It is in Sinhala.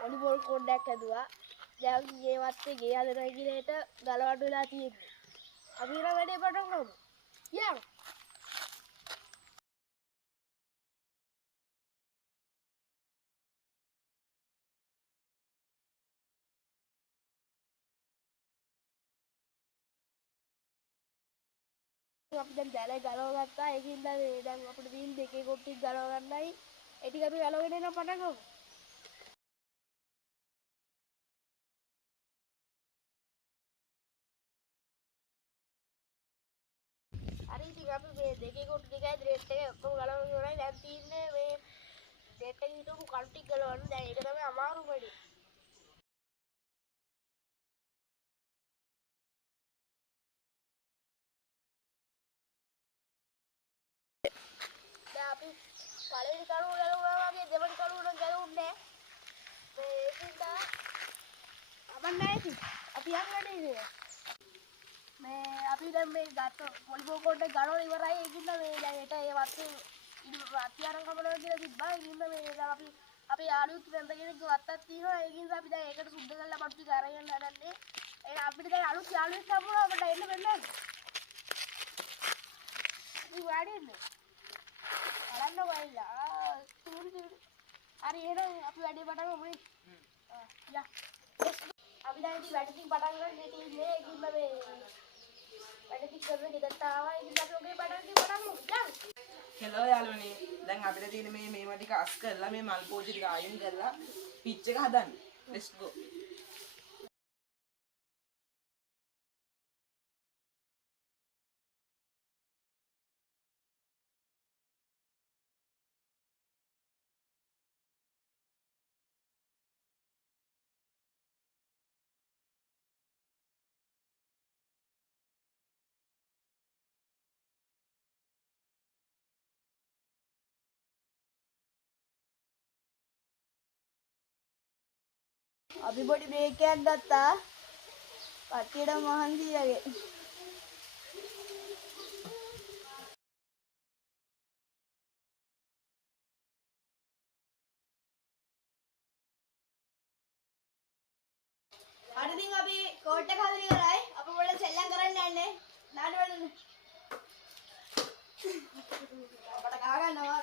වොලිබෝල් කෝඩ්ඩයක් ඇදුවා. දැන් ගේ වත්තේ ගේ හදනවා කියලා හිට ගලවන්න වෙලා තියෙන්නේ. අපි ඊළඟ වැඩේ පටන් ගමු. යන්න. අපි දැන් දැලේ ගලව ගත්තා. ඒකින්ද දැන් අපිට වීල් දෙකේ කොට්ටික් ගලව ගන්නයි. ඒ ටික අපි ගලවගෙන එන පටන් ගමු. හරි ඉතින් අපි මේ දෙකේ කොට්ටි ටිකයි ත්‍රෙඩ් එකයි ඔක්කොම ගලවගෙන ඉවරයි. දැන් තියෙන්නේ මේ ත්‍රෙඩ් එකේ හිටපු කළු ටික ගලවන්න. දැන් ඒක තමයි අමාරු වැඩේ. දැන් අපි පළවෙනි කරුව ගලවුවා වගේ දෙවෙනි කරුව නම් ගලවුන්නේ නැහැ. මේකින්ද අපන්නයි ඉතින් අපි යන්න වැඩේ ඉතින්. මේ අපි දැන් මේ ගත්ත වොලිබෝල් කෝට් එක ගලවලා ඉවරයි. ඒකින්ද මේ දැන් ඒට ඒ වත්තේ අතියාරම් කමනවා කියලා තිබ්බා. ඒකින්ද මේ දැන් අපි යාළුවෙක් නැන්ද කෙනෙක් වත්තක් තියෙනවා. ඒකින්ද අපි දැන් ඒකට සුද්ධ කරලා බට්ටි කරගෙන හදන්නේ. ඒ අපිට දැන් අලුත් යාළුවෙක් හම්බුණා. අපිට එන්න වෙන්නේ. ඉතින් වැඩින්නේ. බලන්න වයිලා. හරි එහෙනම් අපි වැඩේ පටන් ගමු. යා. අපි දැන් ඉතින් වැඩ ටික පටන් ගන්න ඉන්නේ. ඒකින්ද මේ වැඩ ටික කරලා ගෙදරට ආවා. ඉතින් අපි ඔගේ පටන් ගමු. යන්න. හෙලෝ යාළුවනේ. දැන් අපිට තියෙන මේවා ටික අස් කරලා මේ මල් පෝච්චි ටික අයින් කරලා පිච් එක හදන්න. let's go. අපි පොඩි බ්‍රේක් එකක් ගත්තා. කට්ටියට මහන්සි වගේ. හරි ඉතින් අපි කෝට් එක හදලා ඉවරයි. අපි පොඩ්ඩක් සෙල්ලම් කරන්න යන්නේ. නාඩ වලනේ. අපට ගහ ගන්නවා.